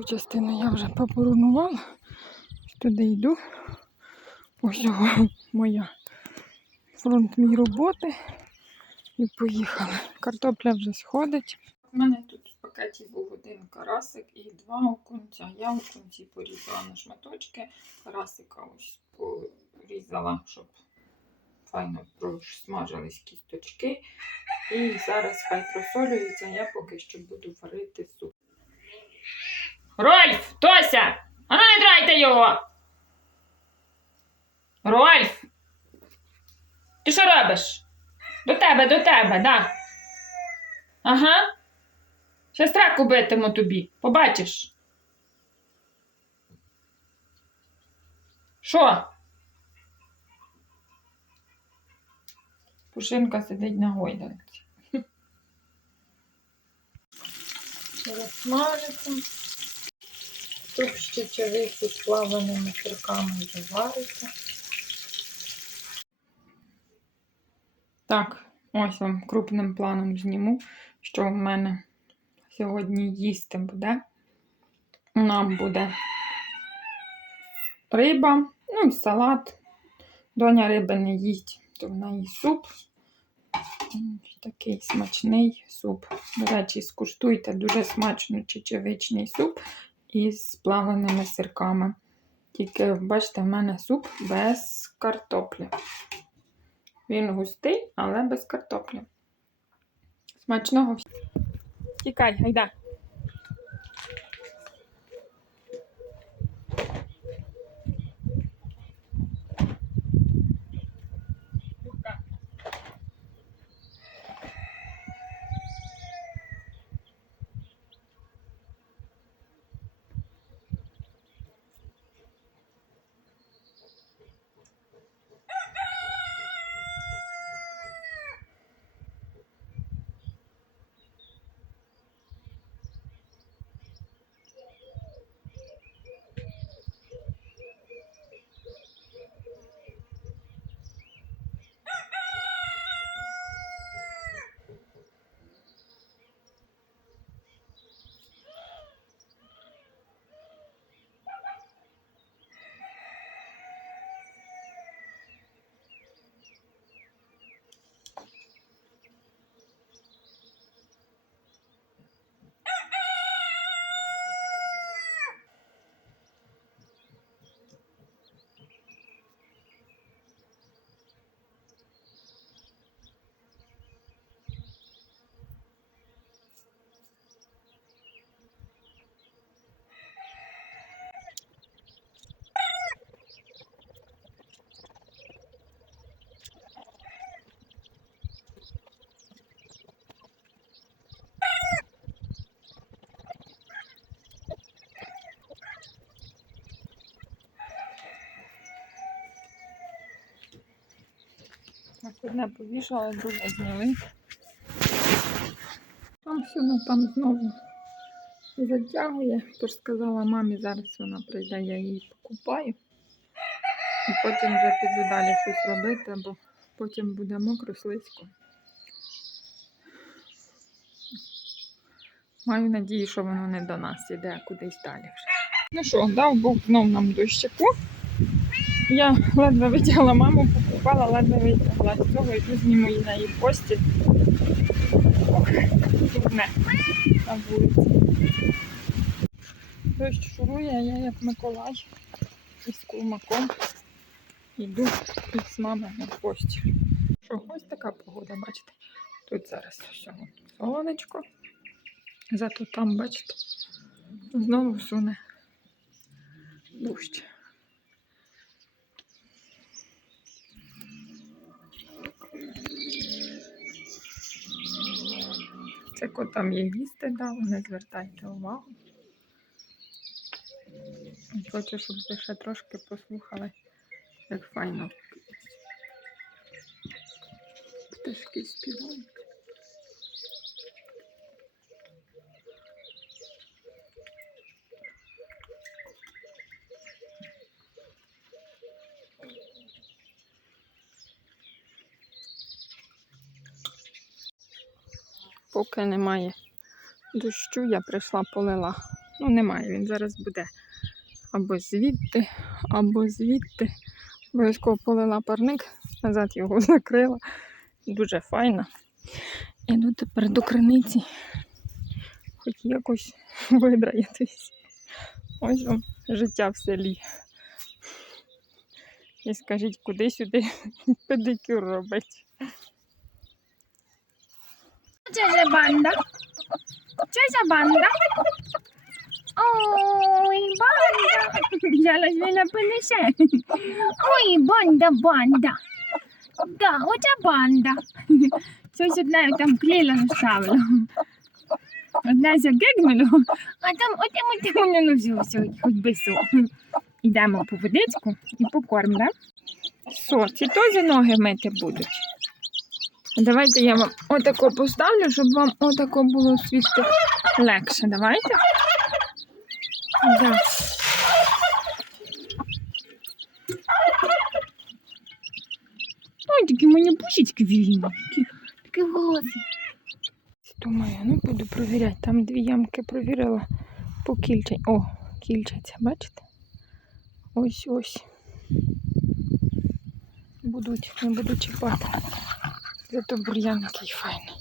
Таку частину я вже попорунувала. Туди йду. Ось його моя фронт мій роботи. І поїхали. Картопля вже сходить. У мене тут в пакеті був один карасик і два окунця. Я окунці порізала на шматочки, карасика ось порізала, щоб файно просмажились кісточки. І зараз хай просолюється, я поки що буду варити суп. Рольф! Тося! А ну не драйте його! Рольф! Ти що робиш? До тебе, до тебе, да. Ага. Ще страку битиму тобі. Побачиш. Що? Пушинка сидить на гойданці. Розсмажиться. Суп ще чавиці з плаваними сирками вже. Так, ось вам крупним планом зніму, що в мене сьогодні їсти буде. Нам буде риба, ну і салат. Доня риби не їсть, то вона їсть суп. Такий смачний суп. До речі, скуштуйте дуже смачно чечевичний суп із плавленими сирками. Тільки, бачите, в мене суп без картоплі. Він густий, але без картоплі. Смачного. Тікай, гайда. Одне повішала, друге зняли. Там все, ну там знову затягує. Тож сказала мамі, зараз вона прийде, я її покупаю. І потім вже піду далі щось робити, бо потім буде мокро, слизько. Маю надію, що воно не до нас іде, а кудись далі вже. Ну що, дав Бог знов нам дощику. Я ледве витягла маму, покупала, ледве витягла з цього, йду зніму її на її пості. Ох, дурне на вулиці. Дощ шурує, а я як Миколай із кулмаком йду з мами на пості. Що, ось така погода, бачите? Тут зараз всього сонечко. Зато там, бачите, знову суне дощ. Це котам є їсти дав, не звертайте увагу. Хочу, щоб ви ще трошки послухали, як файно. Пташки співають. Поки немає дощу, я прийшла полила Ну, немає, він зараз буде або звідти, або звідти. Обов'язково полила парник, назад його закрила. Дуже файно. Іду тепер до криниці. Хоч якось видраятись. Ось вам життя в селі. І скажіть, куди сюди педикюр робить. Банда? Що за банда? Ой, банда. Зараз. Ой, банда, банда. Щось одне там клеїла наставила. Одне загигнуло, а там воно ну все, все, хоч би су. Йдемо по водичку і покорм, да? Що, ці теж ноги мити будуть? Давайте я вам отако поставлю, щоб вам отако було свісти легше. Давайте. Да. Ой, такі мені бусічки вільні. Такі, волоси. Думаю, ну буду провіряти. Там дві ямки провірила по кільча. О, кільчаться, бачите? Ось ось. Будуть, не буду чіпати. Зато бур'ян який файний.